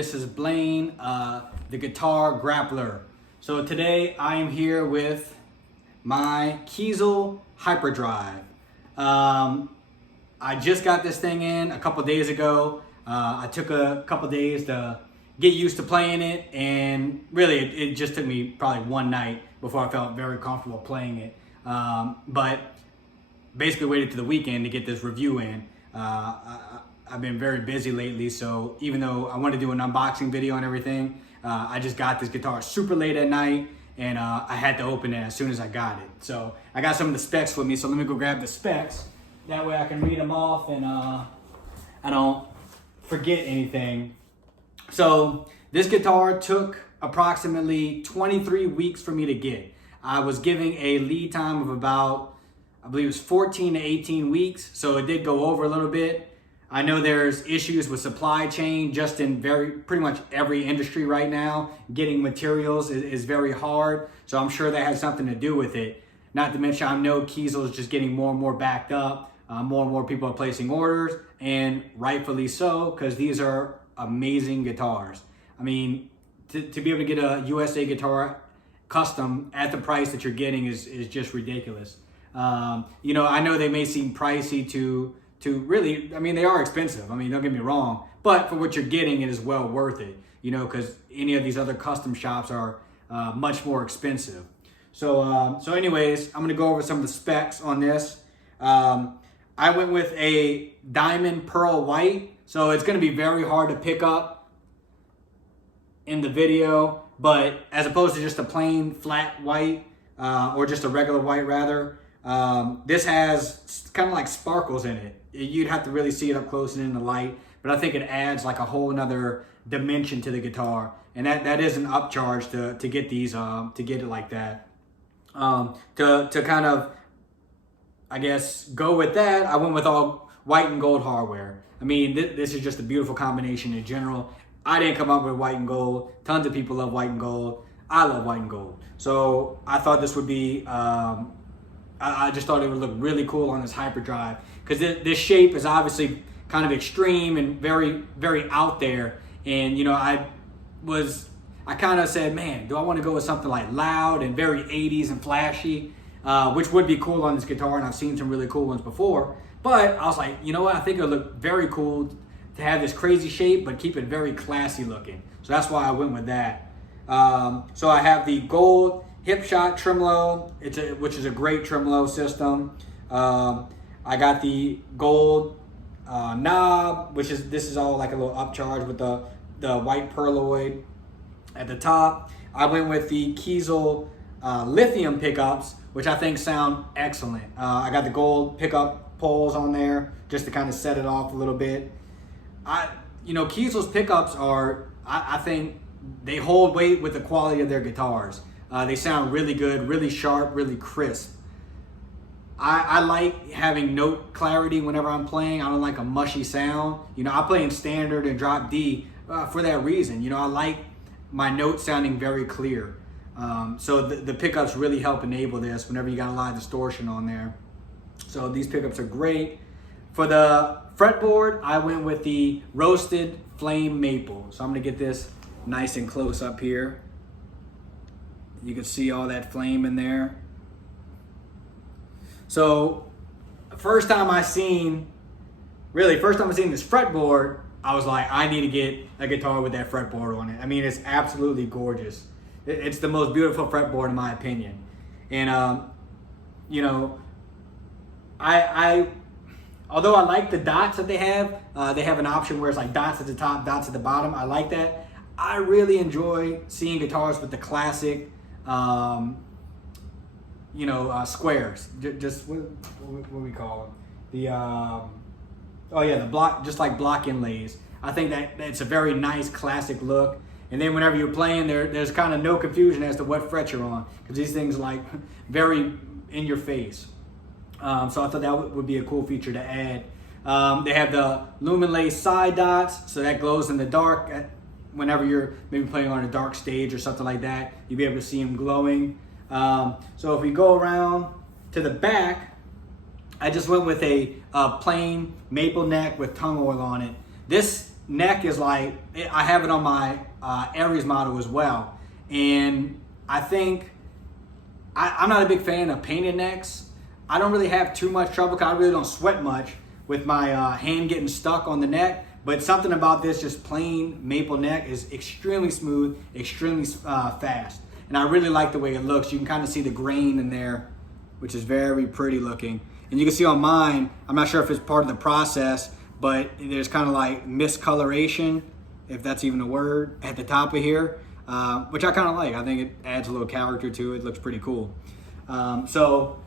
This is Blaine, the guitar Grappler. So today I am here with my Kiesel Hyperdrive. I just got this thing in a couple days ago. I took a couple days to get used to playing it, and really it just took me probably one night before I felt very comfortable playing it. But basically waited to the weekend to get this review in. I've been very busy lately, so even though I want to do an unboxing video and everything, I just got this guitar super late at night, and I had to open it as soon as I got it. So I got some of the specs with me, so let me go grab the specs. That way I can read them off and I don't forget anything. So this guitar took approximately 23 weeks for me to get. I was giving a lead time of about, I believe it was 14 to 18 weeks, so it did go over a little bit. I know there's issues with supply chain just in pretty much every industry right now. Getting materials is very hard, so I'm sure that has something to do with it. Not to mention, I know Kiesel is just getting more and more backed up. More and more people are placing orders, and rightfully so, because these are amazing guitars. I mean, to be able to get a USA guitar custom at the price that you're getting is just ridiculous. You know, I know they may seem pricey to really, I mean, they are expensive. I mean, don't get me wrong, but for what you're getting, it is well worth it, you know, because any of these other custom shops are much more expensive. So anyways, I'm gonna go over some of the specs on this. I went with a diamond pearl white, so it's gonna be very hard to pick up in the video, but as opposed to just a plain flat white, or just a regular white rather, this has kind of like sparkles in it. You'd have to really see it up close and in the light, but I think it adds like a whole nother dimension to the guitar, and that is an upcharge to get these to get it like that. To kind of, I guess, go with that, I went with all white and gold hardware. I mean, this is just a beautiful combination in general. I didn't come up with white and gold. Tons of people love white and gold. I love white and gold, so I thought this would be I just thought it would look really cool on this Hyperdrive, because this shape is obviously kind of extreme and very, very out there. And you know, I kind of said, man, do I want to go with something like loud and very 80s and flashy, which would be cool on this guitar, and I've seen some really cool ones before. But I was like, you know what, I think it would look very cool to have this crazy shape, but keep it very classy looking. So that's why I went with that. So I have the gold hip shot tremolo, which is a great tremolo system. I got the gold knob, this is all like a little upcharge with the white perloid at the top. I went with the Kiesel lithium pickups, which I think sound excellent. I got the gold pickup poles on there just to kind of set it off a little bit. You know, Kiesel's pickups are, I think they hold weight with the quality of their guitars. They sound really good, really sharp, really crisp. I like having note clarity whenever I'm playing. I don't like a mushy sound. You know, I play in standard and drop D for that reason. You know, I like my notes sounding very clear. So the pickups really help enable this whenever you got a lot of distortion on there. So these pickups are great. For the fretboard, I went with the roasted flame maple. So I'm gonna get this nice and close up here. You can see all that flame in there. So first time I seen this fretboard, I was like, I need to get a guitar with that fretboard on it. I mean, it's absolutely gorgeous. It's the most beautiful fretboard in my opinion. And you know, although I like the dots that they have an option where it's like dots at the top, dots at the bottom. I like that. I really enjoy seeing guitars with the classic, you know, squares. Just what we call them? The oh yeah, the block, just like block inlays. I think that's a very nice classic look. And then whenever you're playing, there's kind of no confusion as to what fret you're on, because these things are like very in your face. So I thought that would be a cool feature to add. They have the luminlay side dots, so that glows in the dark. Whenever you're maybe playing on a dark stage or something like that, you'll be able to see them glowing. So if we go around to the back, I just went with a plain maple neck with tongue oil on it. This neck is like, I have it on my Aries model as well. And I think, I'm not a big fan of painted necks. I don't really have too much trouble because I really don't sweat much with my hand getting stuck on the neck. But something about this just plain maple neck is extremely smooth, extremely fast. And I really like the way it looks. You can kind of see the grain in there, which is very pretty looking. And you can see on mine, I'm not sure if it's part of the process, but there's kind of like miscoloration, if that's even a word, at the top of here, which I kind of like. I think it adds a little character to it. It looks pretty cool. So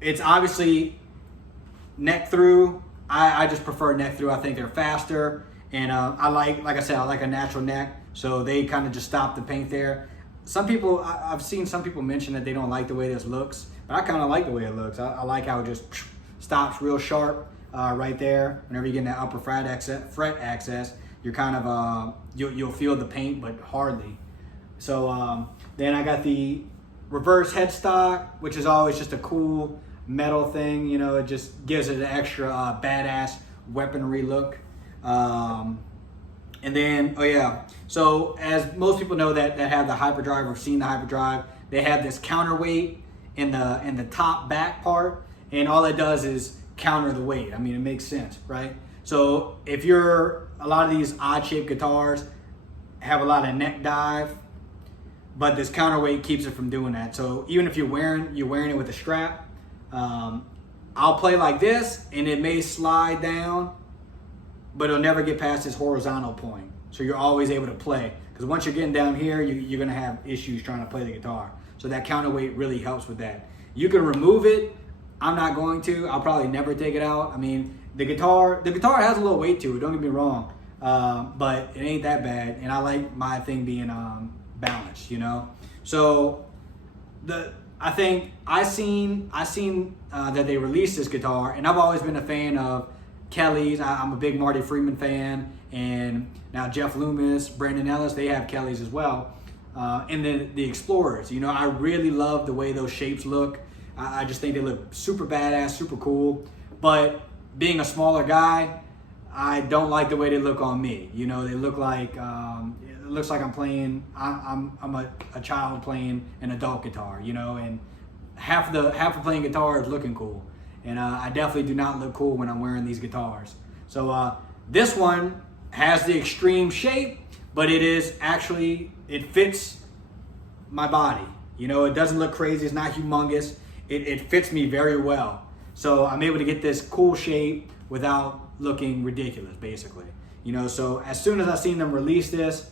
it's obviously neck through. I just prefer neck through. I think they're faster. And I like I said, I like a natural neck. So they kind of just stop the paint there. Some people, I've seen some people mention that they don't like the way this looks, but I kind of like the way it looks. I like how it just stops real sharp right there. Whenever you get in that upper fret access, you're kind of, you'll feel the paint, but hardly. So then I got the reverse headstock, which is always just a cool metal thing. You know, it just gives it an extra badass weaponry look. And then, oh yeah, so as most people know that have the Hyperdrive or seen the Hyperdrive, they have this counterweight in the top back part, and all it does is counter the weight. I mean, it makes sense, right? So if a lot of these odd shaped guitars have a lot of neck dive, but this counterweight keeps it from doing that. So even if you're wearing it with a strap, I'll play like this and it may slide down, but it'll never get past this horizontal point. So you're always able to play. Because once you're getting down here, you're gonna have issues trying to play the guitar. So that counterweight really helps with that. You can remove it. I'm not going to. I'll probably never take it out. I mean, the guitar has a little weight to it, don't get me wrong. But it ain't that bad. And I like my thing being balanced, you know? So I think I seen that they released this guitar, and I've always been a fan of Kelly's. I'm a big Marty Friedman fan, and now Jeff Loomis, Brandon Ellis, they have Kelly's as well. And then the Explorers, you know, I really love the way those shapes look. I just think they look super badass, super cool. But being a smaller guy, I don't like the way they look on me. You know, they look like, it looks like I'm playing, I'm a child playing an adult guitar, you know, and half of playing guitar is looking cool. And I definitely do not look cool when I'm wearing these guitars. So this one has the extreme shape, but it fits my body. You know, it doesn't look crazy, it's not humongous. It fits me very well. So I'm able to get this cool shape without looking ridiculous, basically. You know, so as soon as I seen them release this,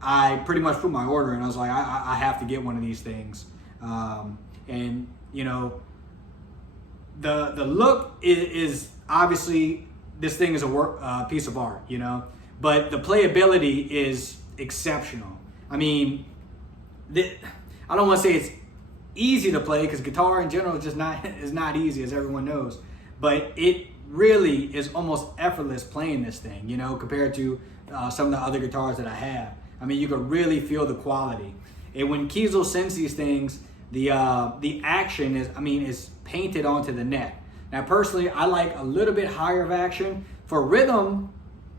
I pretty much put my order in. I was like, I have to get one of these things. And, you know, the look is obviously, this thing is a piece of art, you know, but the playability is exceptional. I mean, I don't want to say it's easy to play, because guitar in general is not easy, as everyone knows, but it really is almost effortless playing this thing, you know, compared to some of the other guitars that I have. I mean, you can really feel the quality. And when Kiesel sends these things, the action is painted onto the neck. Now, personally, I like a little bit higher of action. For rhythm,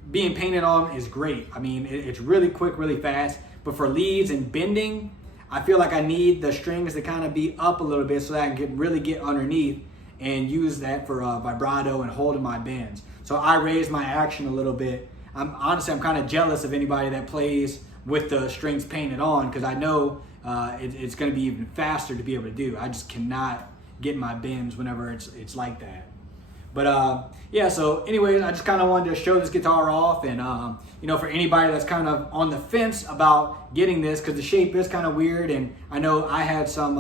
being painted on is great. I mean, it's really quick, really fast. But for leads and bending, I feel like I need the strings to kind of be up a little bit so that I can really get underneath and use that for vibrato and holding my bends. So I raise my action a little bit. I'm kind of jealous of anybody that plays with the strings painted on, because I know it's going to be even faster to be able to do. I just cannot get my bends whenever it's like that. But yeah, so anyways, I just kind of wanted to show this guitar off, and you know, for anybody that's kind of on the fence about getting this, because the shape is kind of weird, and I know I had some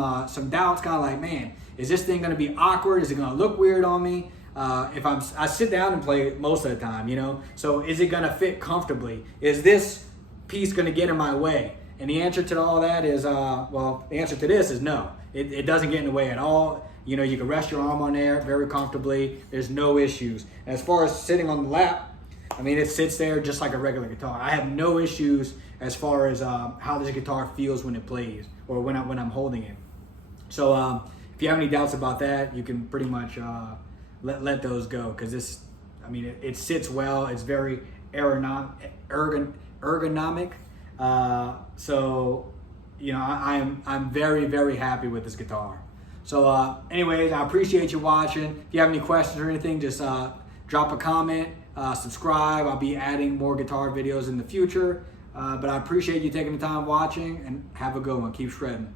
doubts, kind of like, man, is this thing going to be awkward? Is it going to look weird on me? If I sit down and play most of the time, you know, so is it going to fit comfortably? Is this piece going to get in my way? And the answer to all that is, well, the answer to this is no. It doesn't get in the way at all. You know, you can rest your arm on there very comfortably. There's no issues. As far as sitting on the lap, I mean, it sits there just like a regular guitar. I have no issues as far as how this guitar feels when it plays, or when I'm holding it. So if you have any doubts about that, you can pretty much let those go, because this, I mean, it sits well. It's very ergonomic. So, you know, I'm very, very happy with this guitar. So anyways, I appreciate you watching. If you have any questions or anything, just drop a comment, subscribe. I'll be adding more guitar videos in the future. But I appreciate you taking the time watching, and have a good one. Keep shredding.